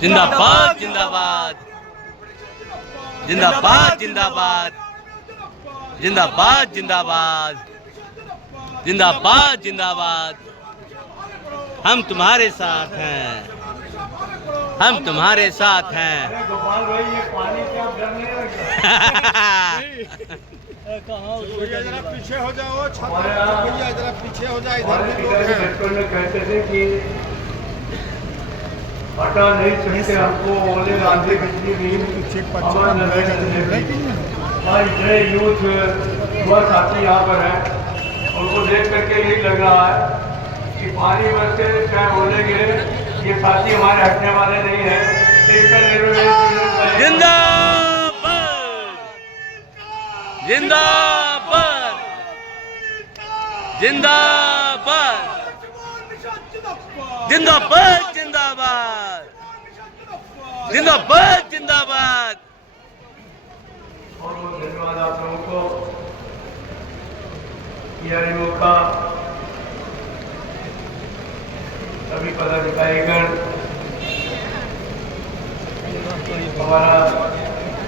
जिंदाबाद जिंदाबाद जिंदाबाद जिंदाबाद जिंदाबाद जिंदाबाद जिंदाबाद जिंदाबाद। हम तुम्हारे साथ हैं, हम तुम्हारे साथ हैं। गोपाल भाई ये पानी से आप डर नहीं लगता? जरा पीछे हो जाओ, भैया जरा पीछे हो जाए, इधर भी लोग हैं। कहते थे कि हटा नहीं सकते हमको, ओले आंधी बिजली भी इतने यूथ युवा साथी यहाँ पर है, उनको देख करके यही लग रहा है कि पानी में से चाहे ओले गिरे, ये साथी हमारे हटने वाले नहीं है। जिंदाबाद जिंदाबाद जिंदाबाद जिंदाबाद जिंदाबाद जिंदाबाद जिंदाबाद। और धन्यवाद आप लोगों को, पीआरओ का, सभी पदाधिकारीगण, हमारा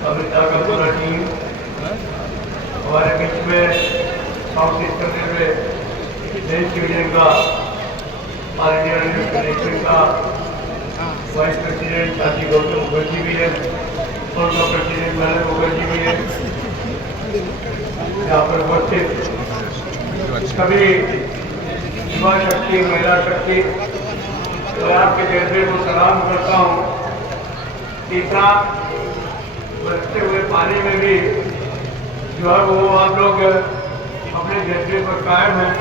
अमृता का पूरा टीम हमारे बीच में काउंसिल करने में देश यूनियन का, ऑल इंडिया रेलवे फेडरेशन का वाइस प्रेसिडेंट साथी गौतम मुखर्जी भी है, और का प्रेसिडेंट नरेंद्र मुखर्जी भी है। यहाँ पर उपस्थित सभी युवा शक्ति, महिला शक्ति, मैं आपके जज्बे को सलाम करता हूँ। इतना बरसते हुए पानी में भी जो है वो आप लोग अपने जज्बे पर कायम हैं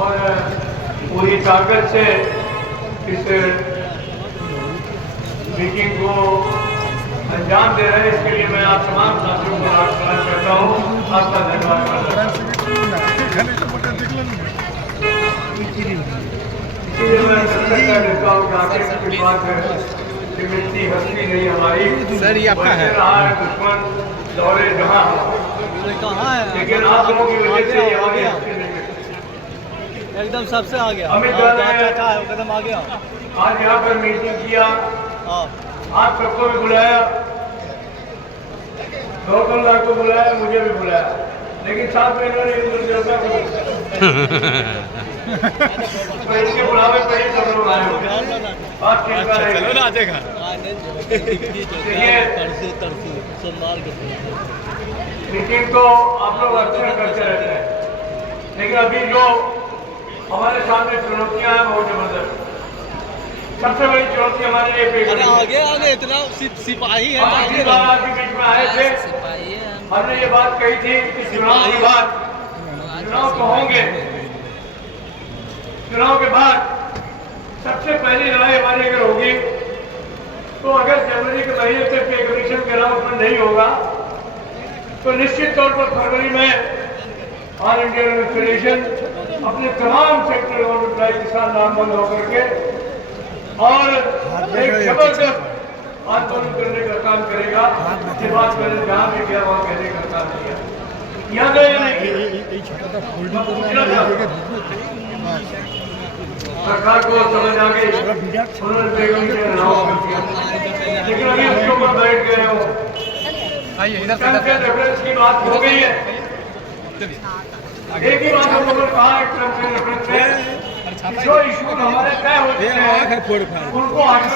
और पूरी ताकत से इस मीटिंग को अंजाम दे रहे हैं। इसके लिए मैं आप तमाम साथियों को नमस्कार करता हूँ, आपका धन्यवाद करता हूँ। मैं देता हूँ कि बात है कि मिट्टी हस्ती नहीं हमारी, सर ये आपका है दुश्मन दौरे जहाँ, लेकिन आप लोगों की वजह से ये हमारी हस्ती नहीं है। एकदम सबसे आ गया, अमित कदम आ गया। आज यहाँ पर मीटिंग किया, आप सबको भी बुलाया, गौतम लाल को बुलाया, मुझे भी बुलाया, लेकिन साथ में इन्होंने इंद्र देवता को तो इनके बुलावे पर ही सब लोग आए होंगे। आज किसका रहेगा? मीटिंग तो आप लोग अक्सर करते रहते हैं, लेकिन अभी जो हमारे सामने चुनौतियां हैं बहुत जबरदस्त। सबसे बड़ी चुनौती हमारे लिए आगे इतना सिपाही है, आखिरी बार आपके बीच में आए थे, हमने ये बात कही थी कि चुनाव के बाद, चुनाव तो होंगे, चुनाव के बाद सबसे पहली लड़ाई हमारी अगर होगी तो अगर जनवरी के महीने तक पे कमीशन के अनाउंसमेंट नहीं होगा तो निश्चित तौर पर फरवरी में ऑल इंडिया रेलवे फेडरेशन अपने तमाम सेक्टर और एम्प्लॉय के साथ नाम बंद होकर के और एक जबरदस्त आंदोलन करने का काम करेगा। ये बात मैंने जहाँ भी गया वहाँ कहने का काम किया। यहाँ गए सरकार को समझ आ गई, उन्होंने बेगम के अनाउंस कर दिया, लेकिन अभी उसके ऊपर बैठ गए हो। रेफरेंस की बात हो गई है, एक ही बात हम लोगों ने कहा है, ट्रम्प के रेफरेंस में जो इशू हमारे तय हो चुके हैं उनको आगे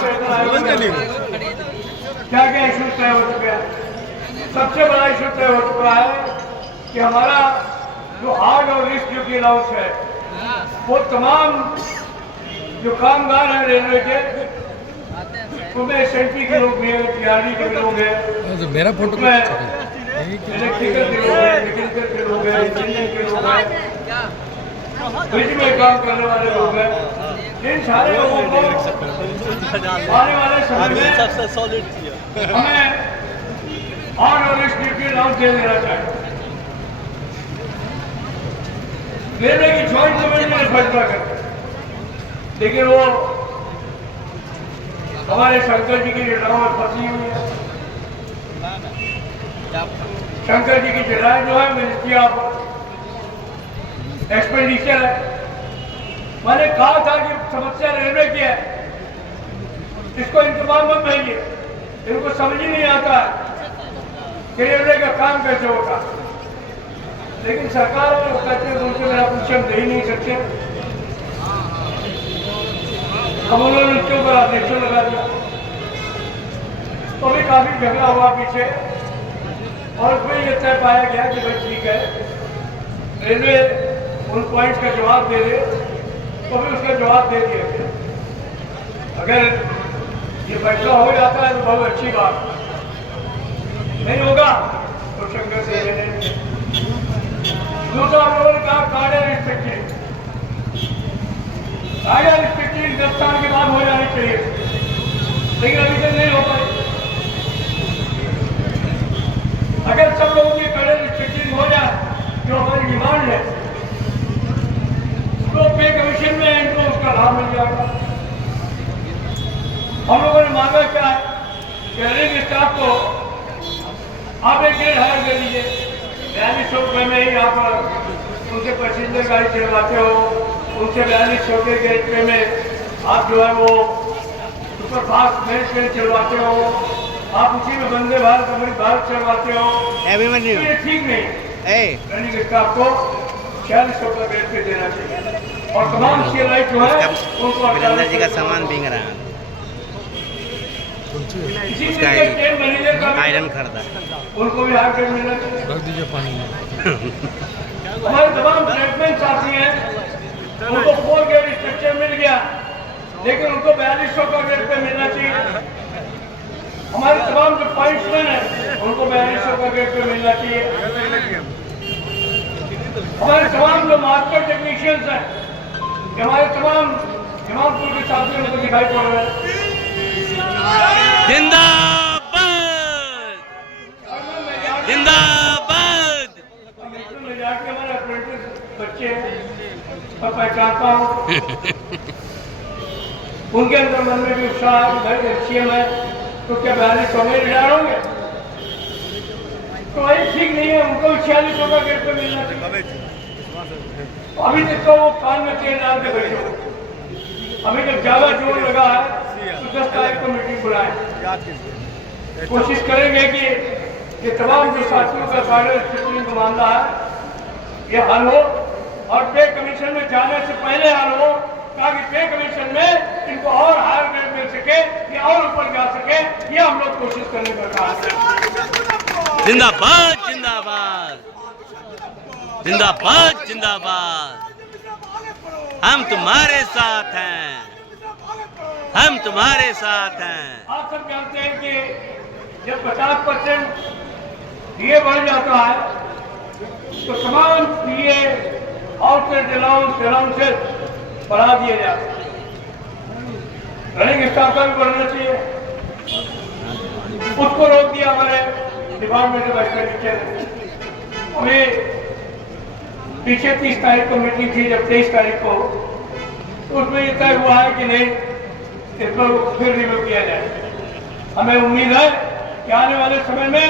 क्या क्या इशू तय हो चुके हैं। सबसे बड़ा इशू तय हो चुका है कि हमारा जो हार्ड और रिस्क ड्यूटी अलाउंस है वो तमाम जो कामगार हैं रेलवे के, उनमें एसएनपी के लोग भी हैं, पीआरडी के लोग हैं, मेरा फोटो इलेक्ट्रिकल के लोग हैं, मैकेनिकल के लोग हैं, इंजीनियर के लोग हैं, ब्रिज में काम करने वाले लोग हैं। इन सारे लोगों को आने वाले समय में सबसे सॉलिड हमें और ड्यूटी अलाउंस दे देना चाहिए। रेलवे की ज्वाइंट कमेटी में फैसला करते, लेकिन वो हमारे शंकर जी की जटाओं में फंसी हुई है। शंकर जी की जटाएं जो है मिनिस्ट्री ऑफ एक्सपेंडिचर है। मैंने कहा था कि समस्या रेलवे की है, इसको इंतजाम मत भेजिए, इनको समझ ही नहीं आता कि रेलवे का काम कैसे होता। लेकिन सरकार वाले कहते हैं उनसे मेरा कुछ हम दे ही नहीं सकते। अब उन्होंने उसके ऊपर ऑब्जेक्शन लगा दिया, तो अभी काफी झगड़ा हुआ पीछे, और उसमें यह तय पाया गया कि भाई ठीक है, रेलवे उन पॉइंट्स का जवाब दे दे, तो भी उसका जवाब दे दिया गया। अगर ये फैसला हो जाता है तो बहुत अच्छी बात, नहीं होगा तो शंकर से लेने। दूसरा हम लोगों ने कहा कार्डियर रिस्ट्रिक्टेड, कार्डियर रिस्ट्रिक्टेड 10 साल के बाद हो जानी चाहिए, लेकिन अभी तक नहीं हो पाई। अगर सब लोगों की कार्डियर रिस्ट्रिक्टेड हो जाए जो हमारी डिमांड है, तो पे कमीशन में इनको उसका लाभ मिल जाएगा। हम लोगों ने मांगा क्या है कि रनिंग स्टाफ को आप एक ग्रेड हायर दे दीजिए, 4200 रुपये में ही आप उनसे पैसेंजर गाड़ी चलवाते हो, उनसे 4200 के ग्रेड पे में आप जो है वो सुपर फास्ट मेल ट्रेन चलवाते हो, आप उसी में वंदे भारत अमृत भारत चलवाते हो, तो ये ठीक नहीं। रनिंग स्टाफ को 4600 का ग्रेड पे देना चाहिए, और तमाम CLI जो है उनको वीरेंद्र जी का सामान बिक रहा है, उसका मैनेजर का आयरन खरीदा, उनको भी हायर ग्रेड मिलना चाहिए। रख दीजिए पानी में। हमारे तमाम ट्रीटमेंट आती हैं, उनको 4 ग्रेड स्ट्रक्चर मिल गया, लेकिन उनको 4200 का ग्रेड पे मिलना चाहिए। हमारे तमाम जो पॉइंट्समैन हैं उनको 4200 का ग्रेड पे मिलना चाहिए। हमारे तमाम जो मास्टर टेक्नीशियंस हैं, हमारे तमाम इमामपुर के साथियों को दिखाई पड़ रहे हैं। जिंदाबाद जिंदाबाद। में जाके हमारे अप्रेंटिस बच्चे मैं पहचानता हूँ, उनके अंदर मन में भी उत्साह है कि भाई HCM है तो क्या 4200 में रिटायर होंगे, तो वही ठीक नहीं है, उनको 4600 का ग्रेड पे मिलना चाहिए। अभी तक तो वो कान में तेल डाल के बैठे हो, अभी जब ज्यादा जोर लगा है तो 10 तारीख को मीटिंग बुलाएं, कोशिश करेंगे कि ये तमाम जो साथियों का कार्डियर रिस्ट्रिक्शन का मामला है ये हल हो, और पे कमीशन में जाने से पहले हल हो, ताकि पे कमीशन में इनको और हायर ग्रेड मिल सके या और ऊपर जा सके, ये हम लोग कोशिश करने का काम है। जिंदाबाद जिंदाबाद जिंदाबाद जिंदाबाद। हम तुम्हारे साथ हैं, हम तुम्हारे साथ हैं। आप सब जानते हैं कि जब 50% DA बढ़ जाता है तो तमाम DA आउटसाइड अलाउंसेस बढ़ा दिए जाते हैं। रनिंग स्टाफ का भी बढ़ना चाहिए, उसको रोक दिया हमारे डिपार्टमेंट ऑफ एक्सपेंडिचर ने। हमें पीछे 30 तारीख को मीटिंग थी, जब 23 तारीख को, तो उसमें ये तय हुआ है कि नहीं, इस पर फिर रिव्यू किया जाए। हमें उम्मीद है कि आने वाले समय में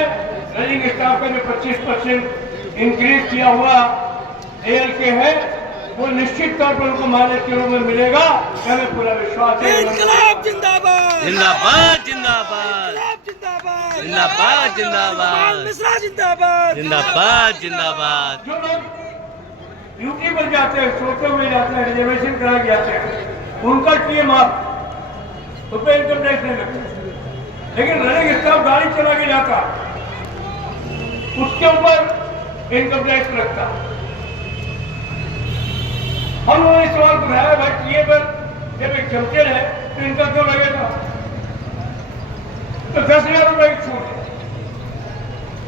रनिंग स्टाफ का जो 25% इंक्रीज किया हुआ ALK है वो निश्चित तौर पर उनको मानदेय के रूप में मिलेगा, हमें पूरा विश्वास है। जिंदाबाद जिंदाबाद जिंदाबाद जिंदाबाद जिंदाबाद जिंदाबाद जिंदाबाद। जो लोग ड्यूटी पर जाते हैं, सोते हुए जाते हैं, रिजर्वेशन करा के जाते हैं, उनका टीए माफ, उस पर इनकम टैक्स नहीं लगता। लेकिन रनिंग स्टाफ गाड़ी चला के जाता, उसके ऊपर इनकम टैक्स लगता। हम लोगों ने सवाल उठाया, भाई टीए पर जब एग्जम्प्टेड है तो इनका क्यों लगेगा, तो 10,000 रुपए की छूट है।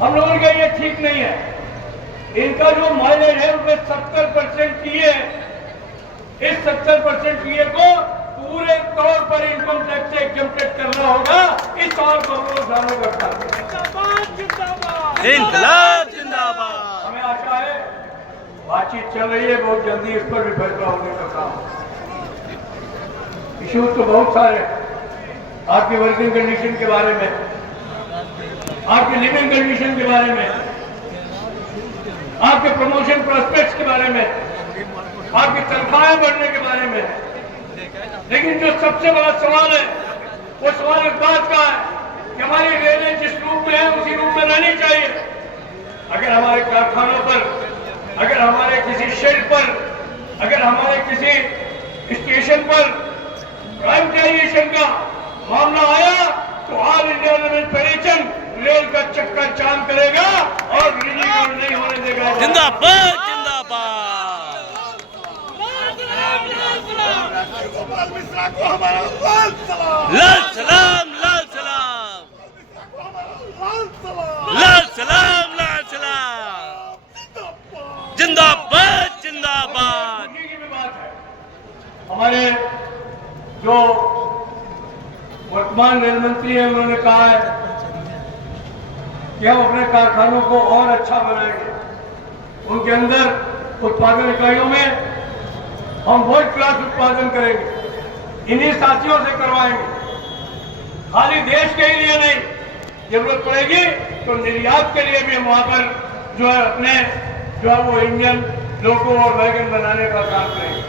हम लोगों ने कहा ये ठीक नहीं है, इनका जो माइलेज है उसमें 70% टीए, इस 70% टीए को पूरे तौर पर इनकम टैक्स से एग्जम्प्टेड करना होगा। इस सवाल को हम लोग सामने रखता है। इनकलाब जिंदाबाद। हमें आशा है बातचीत चल रही है, बहुत जल्दी इस पर भी फैसला होने का काम। इश्यूज तो बहुत सारे, आपकी वर्किंग कंडीशन के बारे में, आपकी लिविंग कंडीशन के बारे में, आपके प्रमोशन प्रोस्पेक्ट्स के बारे में, आपकी तनख्वाहें बढ़ने के बारे में, लेकिन जो सबसे बड़ा सवाल है वो सवाल इस बात का है कि हमारी रेलें जिस रूप में है उसी रूप में रहनी चाहिए। अगर हमारे कारखानों पर, अगर हमारे किसी शेड पर, अगर हमारे किसी स्टेशन पर प्राइवेटाइजेशन का मामला आया तो all India railway federation rail का चक्का जाम करेगा और निजीकरण नहीं होने देगा। जिंदाबाद जिंदाबाद। गोपाल मिश्रा को हमारा लाल सलाम, लाल सलाम लाल सलाम लाल सलाम, लाल सलाम लाल सलाम। जिंदाबाद जिंदाबाद। खुशी की भी बात है, हमारे जो वर्तमान रेल मंत्री है उन्होंने कहा है कि हम अपने कारखानों को और अच्छा बनाएंगे। उनके अंदर उत्पादन इकाइयों में हम वर्ल्ड क्लास उत्पादन करेंगे, इन्हीं साथियों से करवाएंगे। खाली देश के ही लिए नहीं, जरूरत पड़ेगी तो निर्यात के लिए भी हम वहां पर जो है अपने जो है वो इंजन, लोको और वैगन बनाने का काम करेंगे।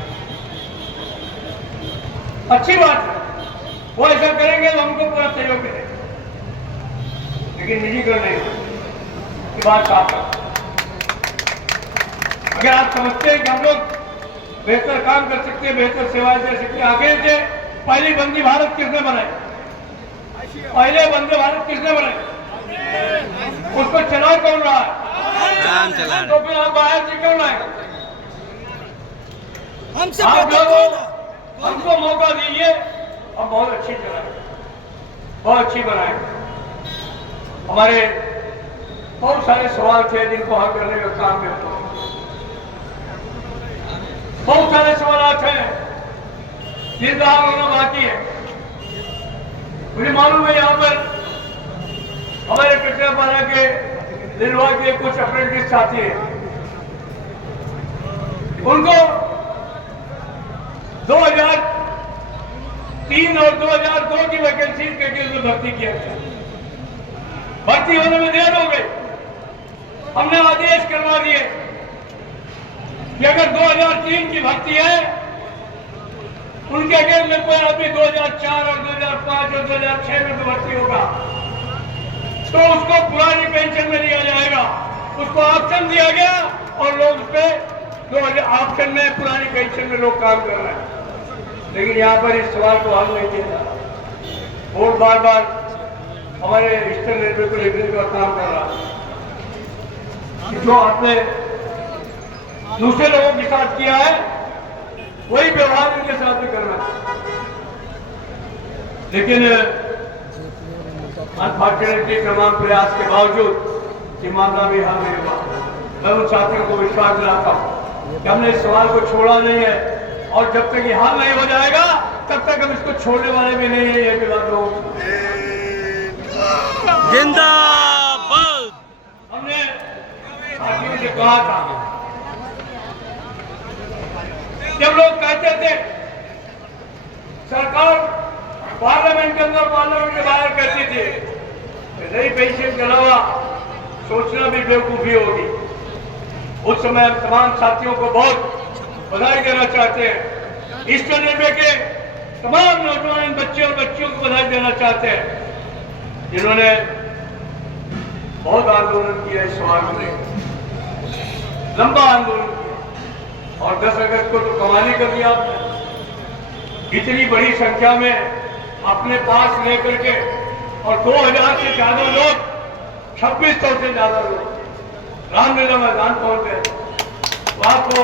अच्छी बात है, वो ऐसा करेंगे तो हमको पूरा सहयोग मिलेगा, लेकिन निजीकरण नहीं होगा। ये बात साफ है। अगर आप समझते हैं कि हम लोग बेहतर काम कर सकते हैं, बेहतर सेवाएं दे सकते हैं, आगे से पहली वंदे भारत किसने बनाई? पहले वंदे भारत किसने बनाई? उसको चला कौन रहा है? राम चला तो फिर आप बाहर से क्यों लाए? हमसे आप लोग हमको मौका दीजिए, हम बहुत अच्छी चलाएं, बहुत अच्छी बनाए। हमारे बहुत सारे सवाल थे जिनको हल करने का काम में होता, बहुत सारे सवाल हैं जिनका हल होना बाकी है। मुझे मालूम है यहाँ पर हमारे कचरापाड़ा के निर्वाह के कुछ अप्रेंटिस साथी हैं, उनको 2003 और 2002 की वैकेंसी के केस में भर्ती किया गया। भर्ती होने में देर हो गई, हमने आदेश करवा दिए कि अगर 2003 की भर्ती है, उनके अगेंस्ट में कोई आदमी 2004 और 2005 और 2006 में भर्ती होगा तो उसको पुरानी पेंशन में लिया जाएगा। उसको ऑप्शन दिया गया और लोग उस पे ऑप्शन में पुरानी पेंशन में लोग काम कर रहे हैं। लेकिन यहाँ पर इस सवाल को हल नहीं किया जा रहा। बोर्ड बार बार हमारे ईस्टर्न रेलवे को लिखने का काम कर रहा है, जो आपने दूसरे लोगों के साथ किया है वही व्यवहार उनके साथ भी करना है। लेकिन अनफॉर्चुनेटली तमाम प्रयास के बावजूद ये मामला भी हल नहीं हुआ। मैं उन साथियों को विश्वास दिलाता हूँ कि हमने इस सवाल को छोड़ा नहीं है और जब तक ये हल नहीं हो जाएगा तब तक हम इसको छोड़ने वाले भी नहीं है। ये भी बात हो, जिंदाबाद। हमने साथियों से कहा था, जब लोग कहते थे सरकार पार्लियामेंट के अंदर पार्लियामेंट के बाहर कहती थी नई पेंशन के अलावा सोचना भी बेवकूफी होगी, उस समय हम तमाम साथियों को बहुत बधाई देना चाहते हैं। ईस्टर्न रेलवे के तमाम नौजवान बच्चे और बच्चियों को बधाई देना चाहते हैं जिन्होंने बहुत आंदोलन किया, इस सवाल को लेकर लंबा आंदोलन किया और 10 अगस्त को तो कमाल कर दिया आपने। इतनी बड़ी संख्या में अपने पास लेकर के और 2000 से ज्यादा लोग, 2600 से ज्यादा लोग रामलीला मैदान पहुंचे, तो आपको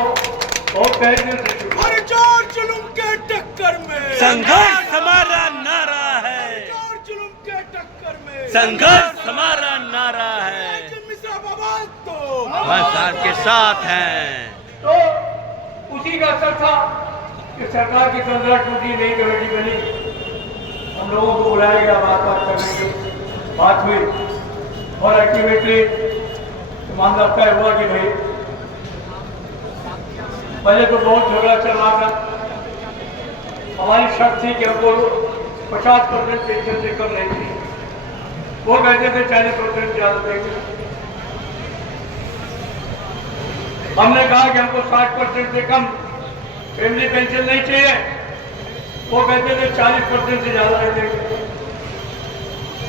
बहुत तहे दिल से शुक्रिया। जोर जुलूम के टक्कर में संघर्ष हमारा नारा है, जोर जुलूम के टक्कर में संघर्ष हमारा नारा है, मिश्रा बाबा तो बस आपके साथ हैं। तो उसी का असर था कि सरकार की 15 टूटी नई कमेटी बनी, हम लोगों को बुलाया गया, बात करने की बात हुई और अल्टीमेटली मामला तय हुआ कि भाई पहले तो बहुत झगड़ा चल रहा था। हमारी शर्त थी कि हमको 50% पेंशन से कम नहीं थी, वो कहते थे 40% ज्यादा देंगे। हमने कहा कि हमको 60% से कम फैमिली पेंशन नहीं चाहिए, वो कहते थे 40% से ज्यादा नहीं देंगे।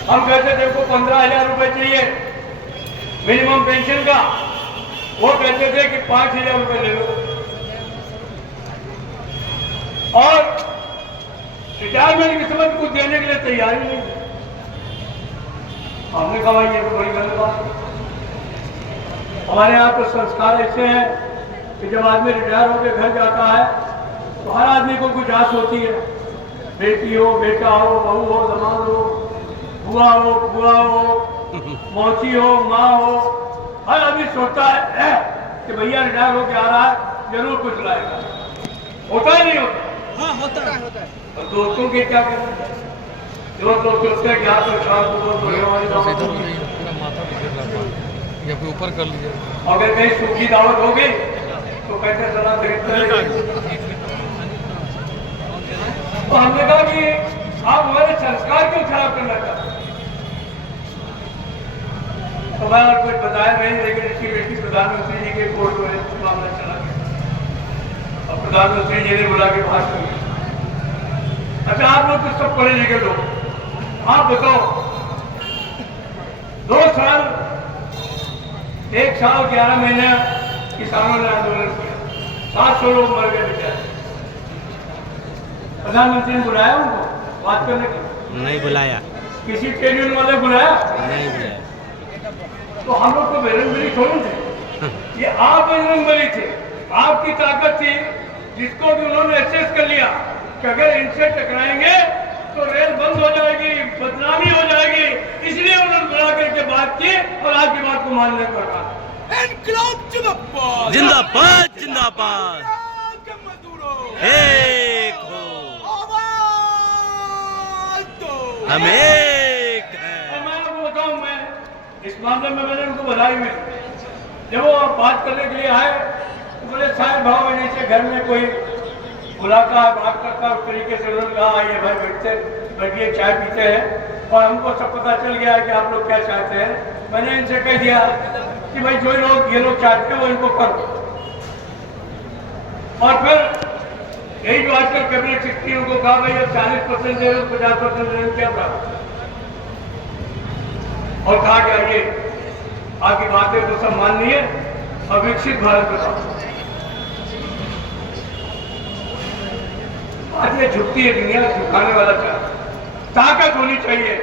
हम कहते थे को 15,000 रुपए चाहिए मिनिमम पेंशन का, वो कहते थे कि 5,000 रुपए ले लो। और रिटायरमेंट की समझ कुछ देने के लिए तैयार ही नहीं। हमने कहा ये तो बड़ी गलत बात है। हमारे यहाँ तो संस्कार ऐसे हैं कि जब आदमी रिटायर होकर घर जाता है तो हर आदमी को कुछ आस होती है, बेटी हो, बेटा हो, बहू हो, दामाद हो, बुआ हो, मौसी हो, माँ हो, हर आदमी सोचता है कि भैया रिटायर होकर आ रहा है, जरूर कुछ लाएगा। होता ही नहीं होता। हाँ होता है। और दोस्तों के क्या करना, जो दोस्त सोचते हैं कि आप तो शाम को पूरा माथा बिगड़ रहा है, या कोई ऊपर कर लीजिए। अगर कहीं सूखी दावत हो गई तो कैसे सलाह देते। तो हमने कहा कि आप हमारे संस्कार क्यों खराब करना चाहते हैं। तो मैं और कुछ बताया नहीं, लेकिन इसकी बेटी प्रधानमंत्री जी के कोर्ट में मामला चला गया और प्रधानमंत्री जी ने बुला के भाषण दिया। अच्छा, आप लोग तो सब पढ़े लिखे लोग, आप बताओ 2 साल 1 साल 11 महीने किसानों ने आंदोलन किया, 700 लोग मर गए बेचारे। प्रधानमंत्री ने बुलाया उनको बात करने के लिए? नहीं बुलाया। किसी ट्रेनिंग वाले बुलाया? नहीं बुलाया। तो हम लोग तो बजरंगबली थोड़ी थे, ये आप बजरंगबली थे। आपकी ताकत थी जिसको भी उन्होंने एक्सेस कर लिया कि अगर इनसे टकराएंगे तो रेल बंद हो जाएगी, बदनामी हो जाएगी, इसलिए उन्होंने बुला करके बात की और आपकी बात को मानने पर कहा। इनकलाब जिंदाबाद, जिंदाबाद जिंदाबाद, के मजदूरों एक हो आवाज दो। हम एक हैं। और मैं आपको बताऊं, मैं इस मामले में मैंने उनको बधाई मिली। जब वो बात करने के लिए आए तो बोले साहब भाव में नीचे घर में कोई बुलाता है, बात करता है, उस तरीके से उन्होंने कहा आइए भाई बैठिए, चाय पीते हैं। और हमको सब पता चल गया है कि आप लोग क्या चाहते हैं। मैंने इनसे कह दिया कि भाई जो ये लोग चाहते हैं वो इनको करो। और फिर यही जो आजकल कैबिनेट सेक्रेटरी उनको कहा भाई अब 40% दे दो, 50% दे दो, क्या बात। और कहा कि आइए आपकी बातें तो सब माननीय और विकसित भारत बताओ। आज ये झुकती है दुनिया, झुकाने वाला चाहिए, ताकत होनी चाहिए।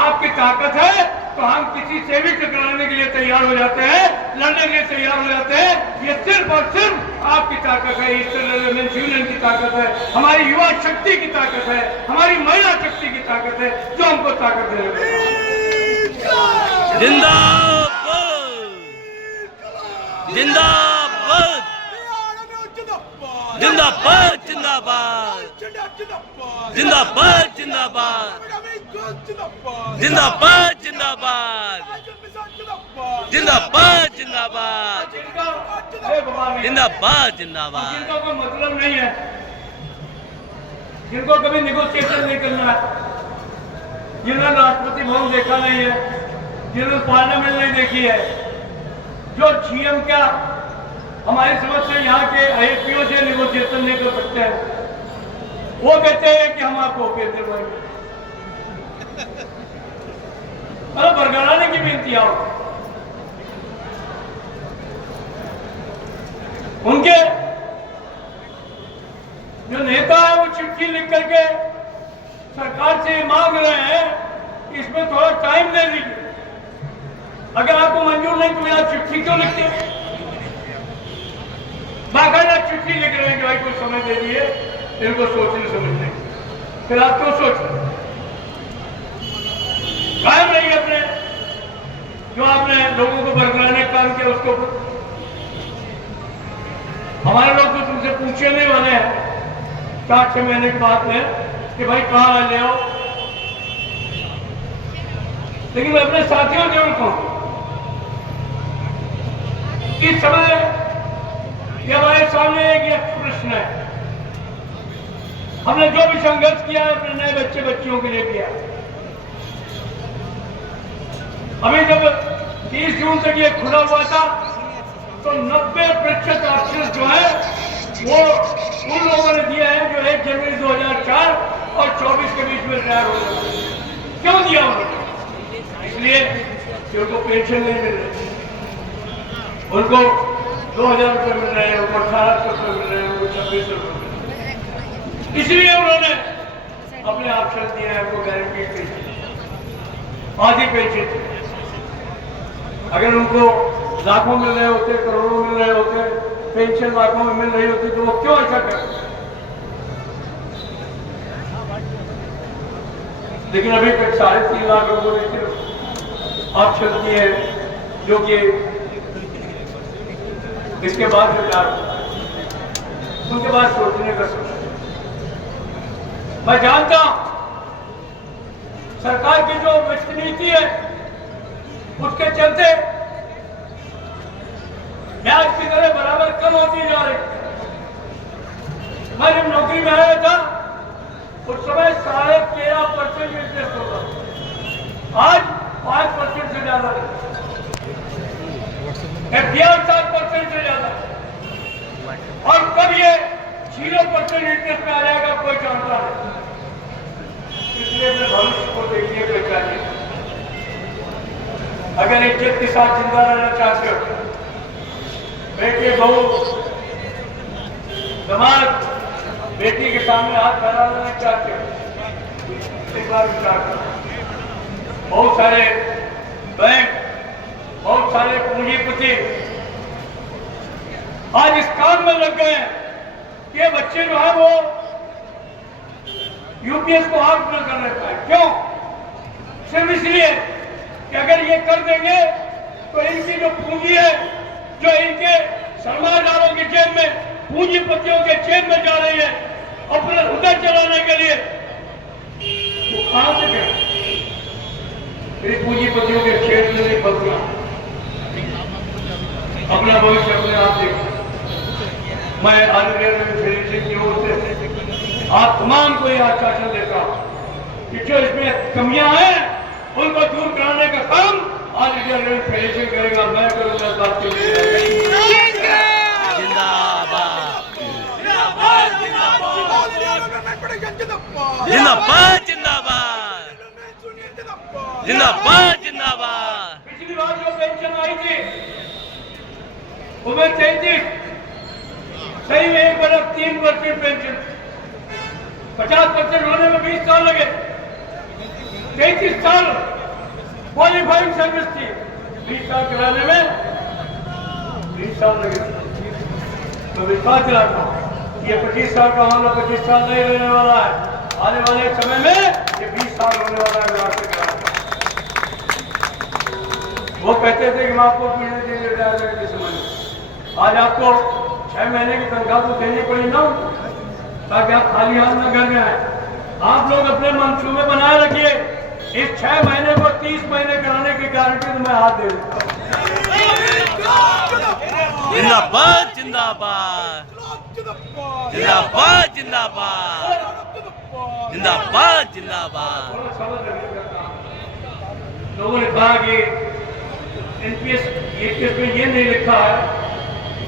आपकी ताकत है तो हम किसी से भी टकराने के लिए तैयार हो जाते हैं, लड़ने के लिए तैयार हो जाते हैं। ये सिर्फ और सिर्फ आपकी ताकत है, ईस्टर्न यूनियन की ताकत है, हमारी युवा शक्ति की ताकत है, हमारी महिला शक्ति की ताकत है, जो हमको ताकत दे रही है। जिंदाबाद जिंदाबाद जिंदाबाद जिंदाबाद जिंदाबाद जिंदाबाद जिंदाबाद जिंदाबाद जिंदाबाद जिंदाबाद जिंदाबाद जिंदाबाद। जिनका कोई मतलब नहीं है, जिनको कभी निगोशिएशन नहीं करना है, जिन्होंने राष्ट्रपति भवन देखा नहीं है, जिन्होंने पार्लियामेंट नहीं देखी है, जो सीएम का हमारी समझ से यहाँ के आईपीओ से निगोशिएशन नहीं कर सकते हैं, वो कहते हैं कि हम आपको ओके दिलवाएंगे। मतलब बरगलाने की बेनती आओ। उनके जो नेता है वो चिट्ठी लिख करके सरकार से मांग रहे हैं कि इसमें थोड़ा टाइम दे दीजिए। अगर आपको मंजूर नहीं तो यहाँ चिट्ठी क्यों लिखते हैं? बाकायदा चिट्ठी लिख रहे हैं कि भाई कुछ समय दे दिए इनको सोचने समझने। फिर आप क्यों सोच रहे? कायम रहिए अपने जो आपने लोगों को बरगलाने का काम किया उसके ऊपर। हमारे लोग तो तुमसे पूछे नहीं वाले हैं 4-6 महीने के बाद में कि भाई कहाँ ले आओ, लेकिन मैं अपने साथियों से जरूर कहूं इस समय ये हमारे सामने एक प्रश्न है। हमने जो भी संघर्ष किया है अपने नए बच्चे बच्चियों के लिए किया। अभी जब 30 जून तक ये खुला हुआ था तो 90% ऑप्शन जो है वो उन लोगों ने दिया है जो 1 जनवरी 2004 और 24 के बीच में रिटायर हो जाता। क्यों दिया उन्होंने? इसलिए कि उनको पेंशन नहीं मिल रही, उनको 2000 रुपये मिल रहे हैं, उनको 1800 रुपये मिल रहे हैं, उनको 2600 रुपये मिल रहे हैं। इसलिए उन्होंने अपने ऑप्शन दिए हैं, उनको गारंटी पेंशन, आधी पेंशन। अगर उनको लाखों मिल रहे होते, करोड़ों मिल रहे होते, पेंशन लाखों में मिल रही होती, तो वो क्यों ऐसा करते? लेकिन अभी तक 3.5 लाख लोगों ने सिर्फ ऑप्शन दिए हैं, जो कि इसके बाद विचार उनके बाद सोचने का समय। मैं जानता हूं सरकार की जो वित्त नीति है उसके चलते ब्याज की दरें बराबर कम होती जा रही। मैं जब नौकरी में आया था उस समय 13.5% इंटरेस्ट होता, आज 5% से ज्यादा FDR 7% से ज्यादा, और कब ये 0% इंटरेस्ट में आ जाएगा कोई जानता नहीं। इसलिए अपने भविष्य को देखिए, पहचानिए। अगर इज्जत के साथ जिंदा रहना चाहते हो, बेटे बहू समाज बेटी के सामने हाथ फैला लेना चाहते हो, एक बार विचार करो। बहुत सारे बैंक, बहुत सारे पूंजीपति आज इस काम में लग गए हैं कि ये बच्चे जो है वो यूपीएस को हाथ न करने पाए। क्यों? सिर्फ इसलिए कि अगर ये कर देंगे तो इनकी जो पूंजी है, जो इनके सरमादारों के जेब में, पूंजीपतियों के जेब में जा रही है अपने उधर चलाने के लिए, वो कहां से गए? पूंजीपतियों के खेत में नहीं बदला, अपना भविष्य अपने आप देखो। मैं आयुर्वेद की ओर से आप तमाम को यह आश्वासन देता हूं कि जो इसमें कमियां हैं उनको दूर कराने का काम आज इंडियन फेडरेशन करेगा, मैं करूंगा। इस बात के लिए जिंदाबाद जिंदाबाद जिंदाबाद जिंदाबाद जिंदाबाद। पिछली बार जो पेंशन आई थी उम्र 33, सही में 1/3% पेंशन, 50% होने में 20 साल लगे। 33 साल क्वालिफाइंग सर्विस थी, 20 साल कराने में 20 साल लगे। तो विश्वास दिलाता हूं ये 25 साल का मामला 25 साल नहीं रहने वाला है, आने वाले समय में ये 20 साल होने वाला है। वो कहते थे कि मैं आपको पीने के समय, आज आपको 6 महीने की तनख्वाह तो देनी पड़ी ना, ताकि आप खाली हाथ न घर में आए। आप लोग अपने मंसूबे बनाए रखिए, इस 6 महीने को 30 महीने कराने की गारंटी तो मैं हाथ दे देता हूं। जिंदाबाद जिंदाबाद जिंदाबाद जिंदाबाद जिंदाबाद जिंदाबाद। लोगों ने कहा कि एनपीएस में ये नहीं लिखा है,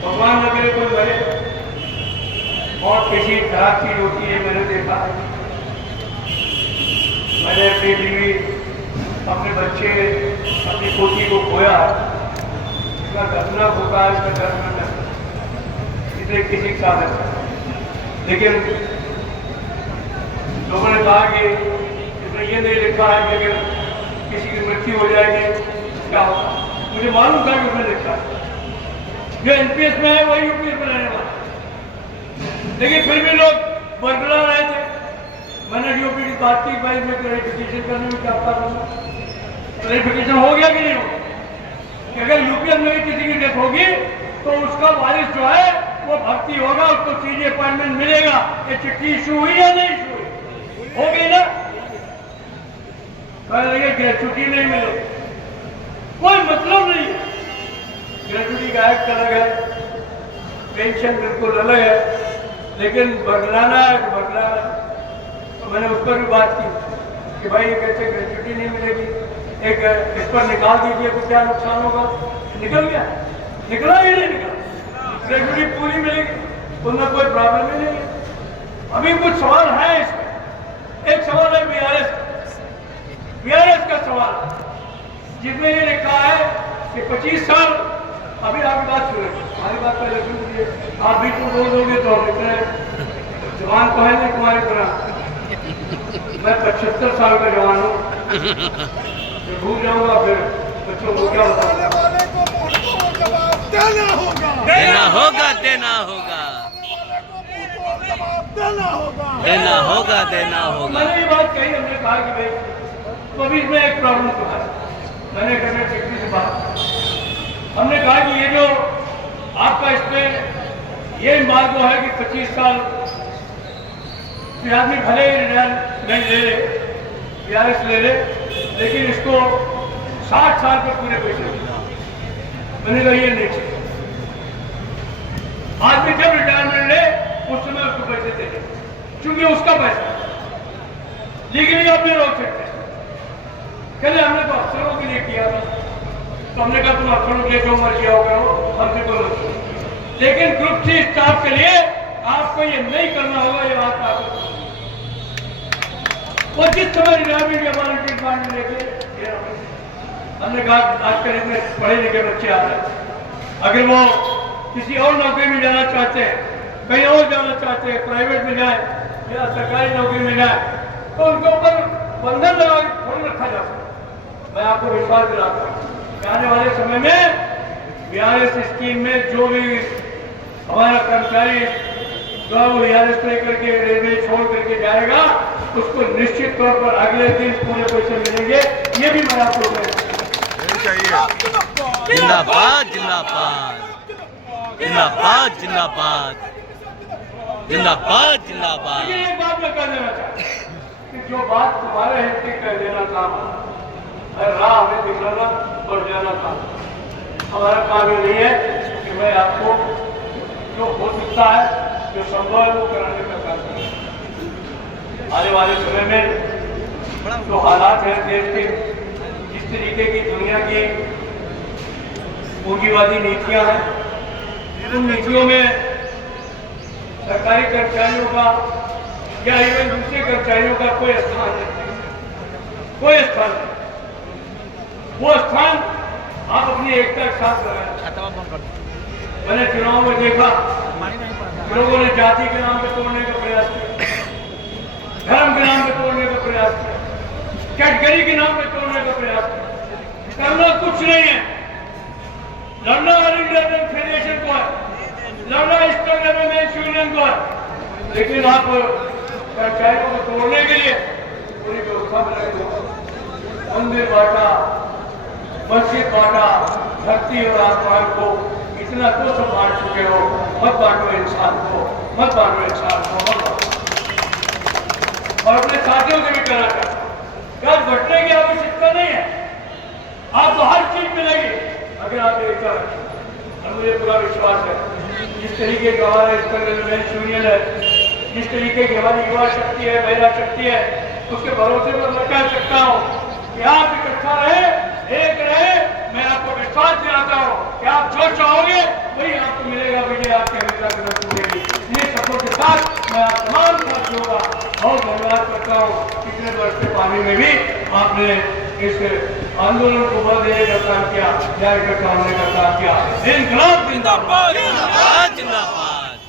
भगवान न करे कोई मरे और किसी खराब चीज होती है। मैंने देखा है, मैंने अपनी बीवी, अपने बच्चे, अपनी पोती को खोया, इसका घटना होता है, इसका घटना इसे किसी के साथ है। लेकिन लोगों ने कहा कि इसमें ये नहीं लिखा है कि अगर किसी की मृत्यु हो जाएगी क्या होगा। मुझे मालूम था कि उसमें लिखा है, जो एनपीएस में है वही यूपीएस में रहने वाला, लेकिन फिर भी लोग बरकरार रहे थे। मैंने यूपी की बात की, भाई में क्लैरिफिकेशन करने में क्या था, क्लैरिफिकेशन हो गया कि नहीं हो कि अगर यूपीएस में भी किसी की डेथ होगी तो उसका वारिस जो है वो भर्ती होगा, उसको सीधी अपॉइंटमेंट मिलेगा। ये चिट्ठी इशू हुई या नहीं इशू हुई? हो गई ना। कह लगे ग्रेचुटी नहीं मिले, कोई मतलब नहीं है। ग्रेचुटी का एक्ट अलग है, पेंशन बिल्कुल अलग है, लेकिन बदलाना है तो बदलाना है। तो मैंने उस पर भी बात की कि भाई ये कैसे ग्रेचुटी नहीं मिलेगी, एक इस पर निकाल दीजिए तो क्या नुकसान होगा। निकल गया, निकला ही नहीं निकला, ग्रेचुटी पूरी मिलेगी, उनमें कोई प्रॉब्लम ही नहीं है। अभी कुछ सवाल है इसमें, एक सवाल है बीआरएस का सवाल, जिसमें ये लिखा है कि 25 साल, अभी आपकी बात सुने, हमारी बात पहले सुन लीजिए, आप भी तो बोल दोगे तो हम इतने जवान तो है नहीं तुम्हारी तरह। मैं 75 साल का जवान हूँ, मैं भूल जाऊंगा फिर बच्चों को क्या होता है। वाले को मुंह को जवाब देना होगा, देना होगा, देना होगा, मुंह को जवाब देना होगा। देना होगा, देना होगा। मैंने ये बात कही, हमने कहा कि भाई तो अभी इसमें एक प्रॉब्लम तो है। मैंने कैबिनेट सेक्रेटरी से बात, हमने कहा कि ये जो आपका इसमें ये मार्ग है कि 25 साल आदमी भले ही रिटायर नहीं ले ले, बीआरएस ले ले, लेकिन इसको 60 साल पर पूरे पैसे मिला। मैंने कहा ये नहीं चाहिए, आदमी जब रिटायरमेंट ले उस समय उसको पैसे दे दे, क्योंकि उसका पैसा, लेकिन आप नहीं रोक सकते। कहते हमने तो अफसरों के लिए किया था, तो हमने कहा तुम अफसरों के लिए जो मर्जी आओ करो, हमसे कोई मत करो, लेकिन ग्रुप सी स्टाफ के लिए आपको ये नहीं करना होगा। ये बात आपको वो जिस समय रिटायरमेंट के हमारे ट्रीटमेंट लेके हमने कहा आजकल इतने पढ़े लिखे बच्चे आ रहे हैं, अगर वो किसी और नौकरी में जाना चाहते हैं, कहीं और जाना चाहते हैं, प्राइवेट में जाए या सरकारी नौकरी में जाए, तो उनके ऊपर बंधन लगा के थोड़ी रखा जा सकता। मैं आपको विश्वास दिलाता हूँ कि आने वाले समय में बीआरएस स्कीम में जो भी हमारा कर्मचारी जो है वो बीआरएस लेकर के रेलवे छोड़ करके जाएगा, उसको निश्चित तौर पर अगले दिन पूरे पैसे मिलेंगे। ये भी मैं आपको जिंदाबाद, जिंदाबाद, जिंदाबाद, जिंदाबाद, जिंदाबाद, जिंदाबाद। लेकिन एक बात मैं कह देना चाहता हूं कि जो बात तुम्हारे हित की कह देना काम है, राह हमें दिखाना और जाना काम, हमारा काम ये नहीं है कि मैं आपको जो हो सकता है, जो संभव है वो कराने का काम करूं। आने वाले समय में जो हालात हैं देश के, जिस तरीके की दुनिया की पूंजीवादी नीतियां हैं, उन नीतियों में सरकारी कर्मचारियों का या इवन दूसरे कर्मचारियों का कोई स्थान नहीं, कोई स्थान नहीं। वो स्थान आप अपनी एकता के साथ लगाएं। मैंने चुनाव में देखा लोगों ने जाति के नाम पे तोड़ने का प्रयास किया, धर्म के नाम पे तोड़ने का प्रयास किया, कैटेगरी के नाम पे तोड़ने का प्रयास किया। करना कुछ नहीं है, लड़ना ऑल इंडिया फेडरेशन को है, लड़ना ईस्टर्न रेलवे यूनियन को है, लेकिन आप कर्मचारियों को तोड़ने के लिए पूरी व्यवस्था बनाई दो। मंदिर बांटा, मस्जिद बांटा, धरती और आसमान को इतना तो सब बांट चुके हो, मत बांटो इंसान को, मत बांटो इंसान को, मत बांटो। और अपने साथियों से भी कहना चाहता हूं, घटने की आवश्यकता नहीं है, आपको हर चीज मिलेगी अगर आप एकता रखें। और मुझे पूरा विश्वास है जिस तरीके का हमारा ईस्टर्न यूनियन है, जिस तरीके की हमारी युवा शक्ति है, महिला शक्ति है, उसके भरोसे पर मैं कह सकता हूँ कि आप इकट्ठा रहे, एक रहे। मैं आपको विश्वास दिलाता हूँ कि आप जो चाहोगे वही आपको मिलेगा, विजय आपके हमेशा की मिलेगी। इन्हीं शब्दों के साथ मैं आप तमाम साथियों का बहुत धन्यवाद करता हूँ। पिछले वर्ष के पानी में भी आपने इस आंदोलन को बल देने का काम किया, न्याय इकट्ठा होने का काम किया। इनकलाब जिंदाबाद, जिंदाबाद, जिंदाबाद।